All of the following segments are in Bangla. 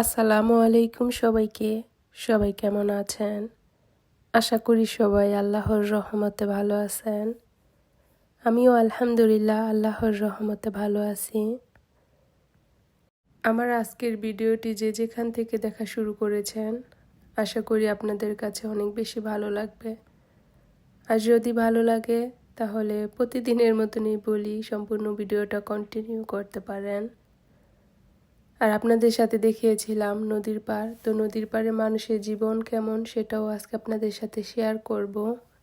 আসসালামু আলাইকুম সবাইকে। সবাই কেমন আছেন? আশা করি সবাই আল্লাহর রহমতে ভালো আছেন। আমিও আলহামদুলিল্লাহ আল্লাহর রহমতে ভালো আছি। আমার আজকের ভিডিওটি যে যেখান থেকে দেখা শুরু করেছেন, আশা করি আপনাদের কাছে অনেক বেশি ভালো লাগবে। আর যদি ভালো লাগে, তাহলে প্রতিদিনের মতনই বলি, সম্পূর্ণ ভিডিওটা কন্টিনিউ করতে পারেন। আর আপনাদের সাথে দেখিয়েছিলাম নদীর পার তো নদীর পাড়ে মানুষের জীবন কেমন সেটাও আজকে আপনাদের সাথে শেয়ার করব।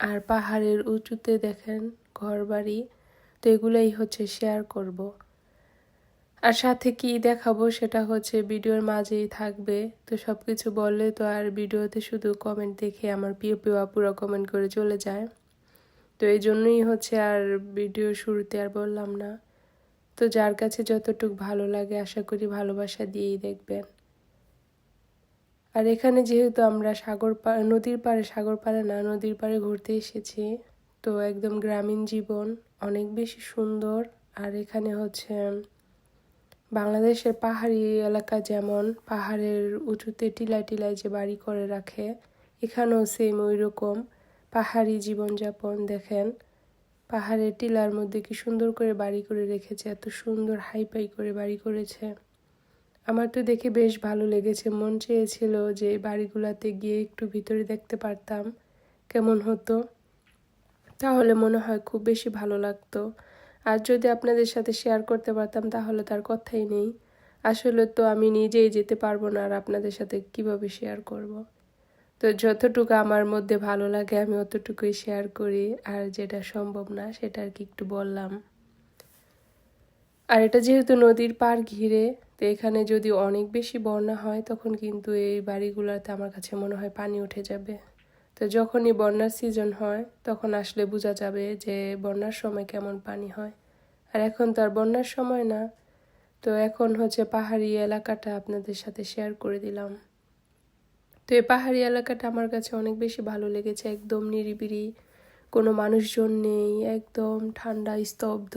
আর পাহাড়ের উঁচুতে দেখেন ঘর বাড়ি তো এগুলোই হচ্ছে শেয়ার করব। আর সাথে কি দেখাবো সেটা হচ্ছে ভিডিওর মাঝেই থাকবে। তো সব কিছু বললে তো আর ভিডিওতে শুধু কমেন্ট দেখে আমার প্রিয় প্রিয় আপুরা কমেন্ট করে চলে যায়। তো এই জন্যই হচ্ছে আর ভিডিও শুরুতে আর বললাম না। তো যার কাছে যতটুক ভালো লাগে আশা করি ভালোবাসা দিয়েই দেখবেন। আর এখানে যেহেতু আমরা সাগর নদীর পাড়ে, সাগর পাড়ে না, নদীর পাড়ে ঘুরতে এসেছি, তো একদম গ্রামীণ জীবন অনেক বেশি সুন্দর। আর এখানে হচ্ছে বাংলাদেশের পাহাড়ি এলাকা যেমন, পাহাড়ের উঁচুতে টিলায় টিলায় যে বাড়ি করে রাখে, এখানেও সেম ওই রকম পাহাড়ি জীবনযাপন দেখেন। পাহাড়ের টিলার মধ্যে কি সুন্দর করে বাড়ি করে রেখেছে, এত সুন্দর হাইপাই করে বাড়ি করেছে। আমার তো দেখে বেশ ভালো লেগেছে, মন চেয়েছিল যে বাড়িগুলোতে গিয়ে একটু ভিতরে দেখতে পারতাম, কেমন হতো। তাহলে মনে হয় খুব বেশি ভালো লাগতো। আর যদি আপনাদের সাথে শেয়ার করতে পারতাম, তাহলে তার কথাই নেই। আসলে তো আমি নিজেই যেতে পারব না আর আপনাদের সাথে কীভাবে শেয়ার করব। তো যতটুকু আমার মধ্যে ভালো লাগে, আমি অতটুকুই শেয়ার করি। আর যেটা সম্ভব না, সেটা আর কি একটু বললাম। আর এটা যেহেতু নদীর পার ঘিরে, তো এখানে যদি অনেক বেশি বন্যা হয়, তখন কিন্তু এই বাড়িগুলোতে আমার কাছে মনে হয় পানি উঠে যাবে। তো যখনই বন্যার সিজন হয়, তখন আসলে বোঝা যাবে যে বন্যার সময় কেমন পানি হয়। আর এখন তো আর বন্যার সময় না। তো এখন হচ্ছে পাহাড়ি এলাকাটা আপনাদের সাথে শেয়ার করে দিলাম। তো এই পাহাড়ি এলাকাটা আমার কাছে অনেক বেশি ভালো লেগেছে। একদম নিরিবিরি কোনো মানুষজন নেই, একদম ঠান্ডা, স্তব্ধ।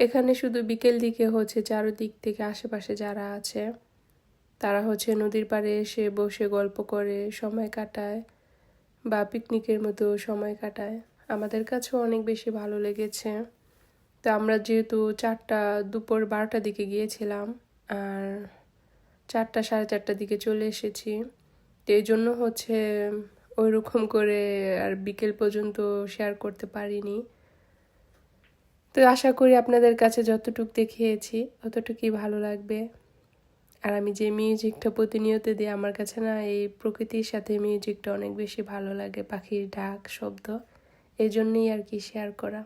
এখানে শুধু বিকেল দিকে হচ্ছে চারদিক থেকে আশেপাশে যারা আছে, তারা হচ্ছে নদীর পাড়ে এসে বসে গল্প করে, সময় কাটায় বা পিকনিকের মতো সময় কাটায়। আমাদের কাছেও অনেক বেশি ভালো লেগেছে। তো আমরা যেহেতু চারটা দুপুর বারোটার দিকে গিয়েছিলাম, আর চারটা সাড়ে চারটার দিকে চলে এসেছি। এই জন্য হচ্ছে ওই রকম করে আর বিকেল পর্যন্ত শেয়ার করতে পারিনি। তো আশা করি আপনাদের কাছে যতটুক দেখিয়েছি ততটুকুই ভালো লাগবে। আর আমি যে মিউজিকটা প্রতিনিয়ত দিই, আমার কাছে না এই প্রকৃতির সাথে মিউজিকটা অনেক বেশি ভালো লাগে, পাখির ডাক, শব্দ, এই জন্যই আর কি শেয়ার করা।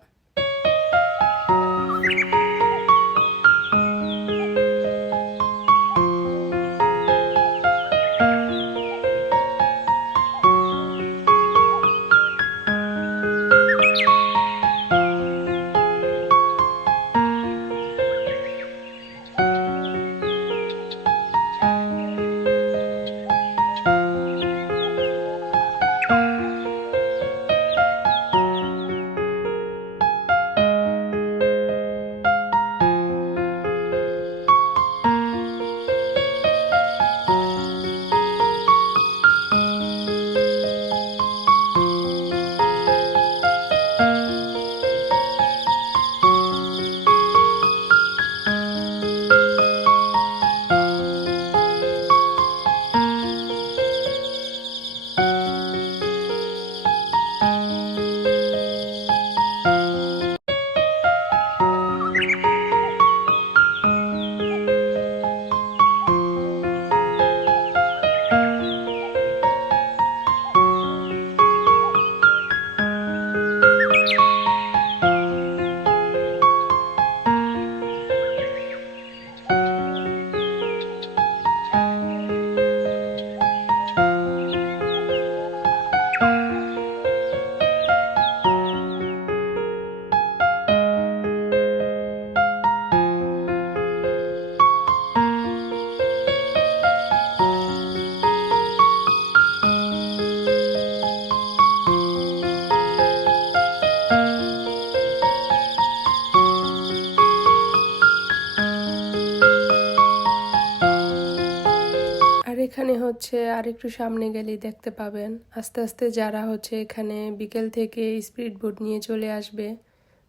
হচ্ছে আর একটু সামনে গেলেই দেখতে পাবেন। আস্তে আস্তে যারা হচ্ছে এখানে বিকেল থেকে স্পিড বোট নিয়ে চলে আসবে,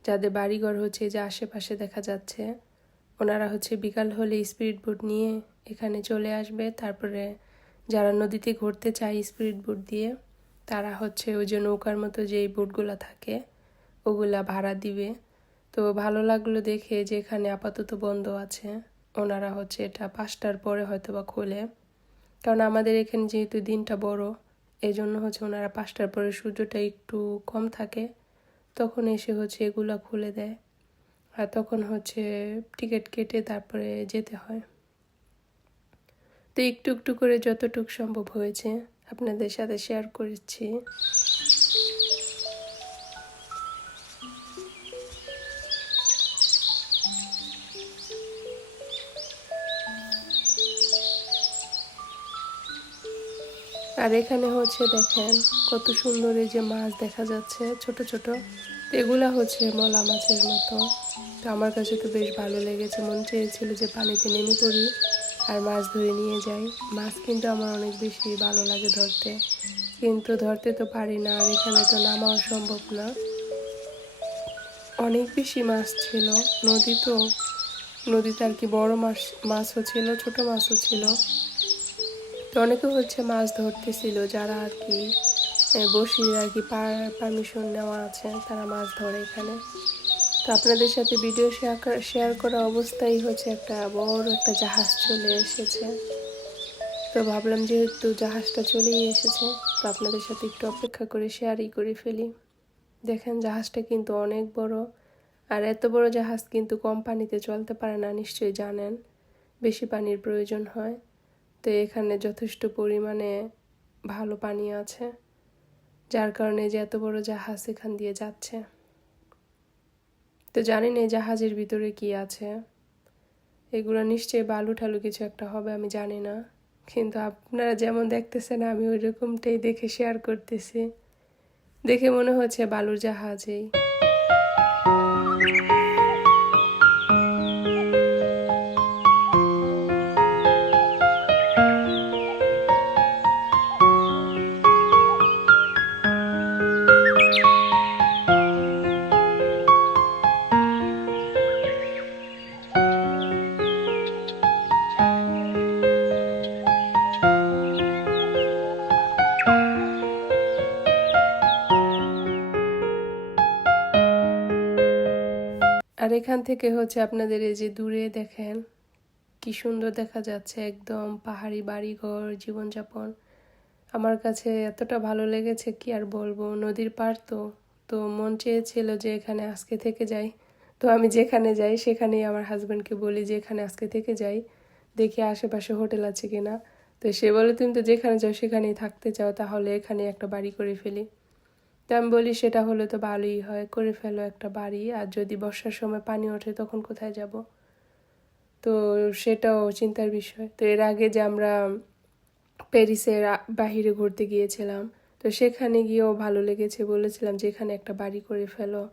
যাদের বাড়িঘর হচ্ছে যে আশেপাশে দেখা যাচ্ছে, ওনারা হচ্ছে বিকাল হলে স্পিড বোট নিয়ে এখানে চলে আসবে। তারপরে যারা নদীতে ঘুরতে চায় স্পিড বোট দিয়ে, তারা হচ্ছে ওই যে নৌকার মতো যেই বোটগুলো থাকে, ওগুলা ভাড়া দিবে। তো ভালো লাগল দেখে যে এখানে আপাতত বন্ধ আছে। ওনারা হচ্ছে এটা পাঁচটার পরে হয়তো বা খোলে। কারণ আমাদের এখানে যেহেতু দিনটা বড় এই জন্য হচ্ছে ওনারা পাঁচটার পরে সূর্যটা একটু কম থাকে, তখন এসে হচ্ছে এগুলো খুলে দেয়। আর তখন হচ্ছে টিকিট কেটে তারপরে যেতে হয়। তো একটু একটু করে যতটুক সম্ভব হয়েছে, আপনাদের সাথে শেয়ার করেছি। আর এখানে হচ্ছে দেখেন, কত সুন্দর এই যে মাছ দেখা যাচ্ছে, ছোট ছোট। এগুলা হচ্ছে মলা মাছের মতো। তো আমার কাছে তো বেশ ভালো লেগেছে। মন চেয়েছিল যে পানিতে নেমে পড়ি আর মাছ ধরে নিয়ে যাই। মাছ কিন্তু আমার অনেক বেশি ভালো লাগে ধরতে। কিন্তু ধরতে তো পারি না আর এখানে তো নামাও সম্ভব না। অনেক বেশি মাছ ছিল। নদী তো, নদীতে আর কি বড় মাছ, মাছও ছিল, ছোট মাছও ছিল। তো অনেকে হচ্ছে মাছ ধরতেছিল, যারা আর কি বসি আর কি পারমিশন নেওয়া আছে, তারা মাছ ধরে এখানে। তো আপনাদের সাথে ভিডিও শেয়ার করা অবস্থায় হচ্ছে একটা বড় একটা জাহাজ চলে এসেছে। তো ভাবলাম যেহেতু জাহাজটা চলেই এসেছে, তো আপনাদের সাথে একটু অপেক্ষা করে শেয়ারই করে ফেলি। দেখেন জাহাজটা কিন্তু অনেক বড়, আর এত বড় জাহাজ কিন্তু কম পানিতে চলতে পারে না, নিশ্চয়ই জানেন। বেশি পানির প্রয়োজন হয়। তো এখানে যথেষ্ট পরিমাণে ভালো পানি আছে, যার কারণে যে এত বড় জাহাজ এখান দিয়ে যাচ্ছে। তো জানি না জাহাজের ভিতরে কি আছে। এগুলো নিশ্চয়ই বালু ঠালু কিছু একটা হবে, আমি জানি না। কিন্তু আপনারা যেমন দেখতেছেন, আমি ওই রকমটাই দেখে শেয়ার করতেছি। দেখে মনে হচ্ছে বালুর জাহাজেই এখান থেকে হচ্ছে আপনাদের এই যে দূরে দেখেন, কি সুন্দর দেখা যাচ্ছে একদম পাহাড়ি বাড়িঘর, জীবনযাপন। আমার কাছে এতটা ভালো লেগেছে, কি আর বলব, নদীর পার তো। তো মন চেয়েছিল যে এখানে আজকে থেকে যাই। তো আমি যেখানে যাই, সেখানেই আমার হাজব্যান্ডকে বলি যে এখানে আজকে থেকে যাই। দেখি আশেপাশে হোটেল আছে কিনা। তো সে বলে, তুমি তো যেখানে যাও, সেখানেই থাকতে চাও, তাহলে এখানে একটা বাড়ি করে ফেলি। তো আমি বলি সেটা হলে তো ভালোই হয়, করে ফেলো একটা বাড়ি। আর যদি বর্ষার সময় পানি ওঠে, তখন কোথায় যাব? তো সেটাও চিন্তার বিষয়। তো এর আগে যে আমরা প্যারিসের বাহিরে ঘুরতে গিয়েছিলাম, তো সেখানে গিয়েও ভালো লেগেছে। বলেছিলাম যে এখানে একটা বাড়ি করে ফেলো,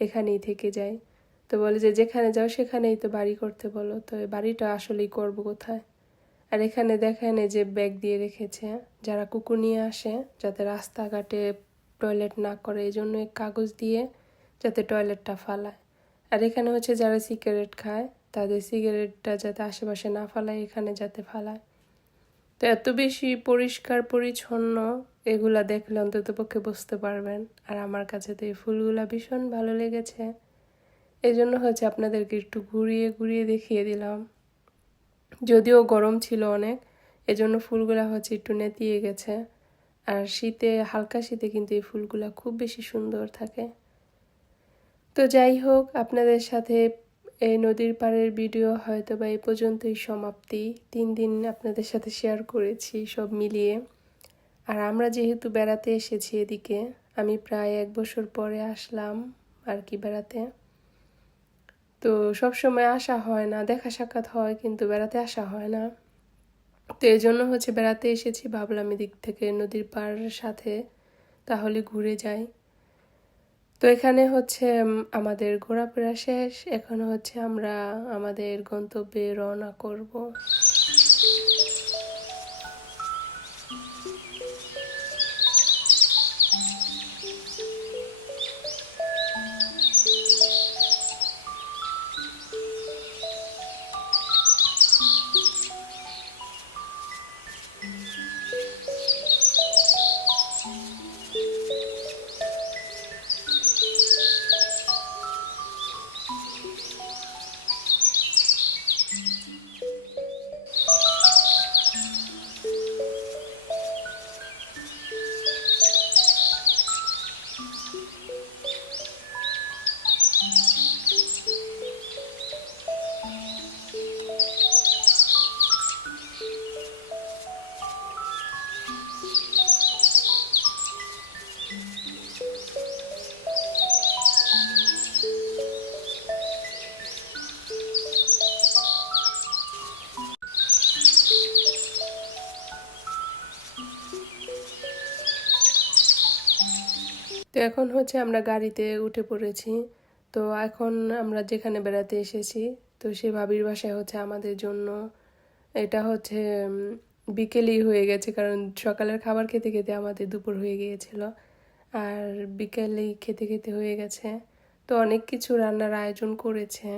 এখানেই থেকে যাই। তো বলে যে যেখানে যাও, সেখানেই তো বাড়ি করতে বলো। তো এই বাড়িটা আসলেই করব কোথায়? আর এখানে দেখেন যে ব্যাগ দিয়ে রেখেছে। যারা কুকুর নিয়ে আসে যাতে রাস্তাঘাটে টয়লেট না করে, এই জন্য কাগজ দিয়ে যাতে টয়লেটটা ফালায়। আর এখানে হচ্ছে যারা সিগারেট খায়, তাদের সিগারেটটা যাতে আশেপাশে না ফালায়, এখানে যাতে ফালায়। তো এত বেশি পরিষ্কার, পরিচ্ছন্ন, এগুলা দেখলে অন্তত পক্ষে বুঝতে পারবেন। আর আমার কাছে তো এই ফুলগুলা ভীষণ ভালো লেগেছে। এই জন্য হচ্ছে আপনাদেরকে একটু ঘুরিয়ে ঘুরিয়ে দেখিয়ে দিলাম। যদিও গরম ছিল অনেক, এজন্য ফুলগুলা হচ্ছে একটু নেতিয়ে গেছে। আর শীতে, হালকা শীতে কিন্তু এই ফুলগুলো খুব বেশি সুন্দর থাকে। তো যাই হোক, আপনাদের সাথে এই নদীর পাড়ের ভিডিও হয়তো বা এই পর্যন্তই সমাপ্তি। তিন দিন আপনাদের সাথে শেয়ার করেছি সব মিলিয়ে। আর আমরা যেহেতু বেড়াতে এসেছি এদিকে, আমি প্রায় এক বছর পরে আসলাম আর কি বেড়াতে। তো সব সময় আসা হয় না, দেখা সাক্ষাৎ হয়, কিন্তু বেড়াতে আসা হয় না। তো এই জন্য হচ্ছে বেড়াতে এসেছি। ভাবলাম এদিক থেকে নদীর পাড়ের সাথে তাহলে ঘুরে যাই। তো এখানে হচ্ছে আমাদের ঘোরাফেরা শেষ। এখন হচ্ছে আমরা আমাদের গন্তব্যে রওনা করব। এখন হচ্ছে আমরা গাড়িতে উঠে পড়েছি। তো এখন আমরা যেখানে বেড়াতে এসেছি, তো সে ভাবির বাসায় হচ্ছে আমাদের জন্য এটা হচ্ছে বিকেলই হয়ে গেছে, কারণ সকালের খাবার খেতে খেতে আমাদের দুপুর হয়ে গিয়েছিল। আর বিকেলেই খেতে খেতে হয়ে গেছে। তো অনেক কিছু রান্নার আয়োজন করেছে।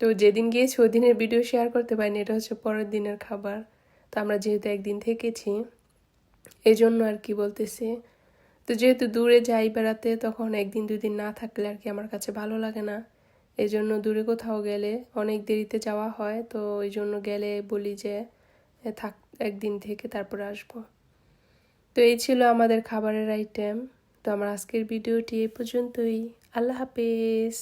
তো যেদিন গিয়েছি ওই দিনের ভিডিও শেয়ার করতে পারিনি, এটা হচ্ছে পরের দিনের খাবার। তো আমরা যেহেতু একদিন থেকেছি এই জন্য আর কি বলতেছি তো যেহেতু দূরে যাই বেড়াতে, তখন একদিন দুদিন না থাকলে আর কি আমার কাছে ভালো লাগে না। এই জন্য দূরে কোথাও গেলে অনেক দেরিতে যাওয়া হয়, তো এই জন্য গেলে বলি যে থাক, একদিন থেকে তারপর আসব। তো এই ছিল আমাদের খাবারের আইটেম তো আমার আজকের ভিডিওটি এই পর্যন্তই। আল্লাহ হাফেজ।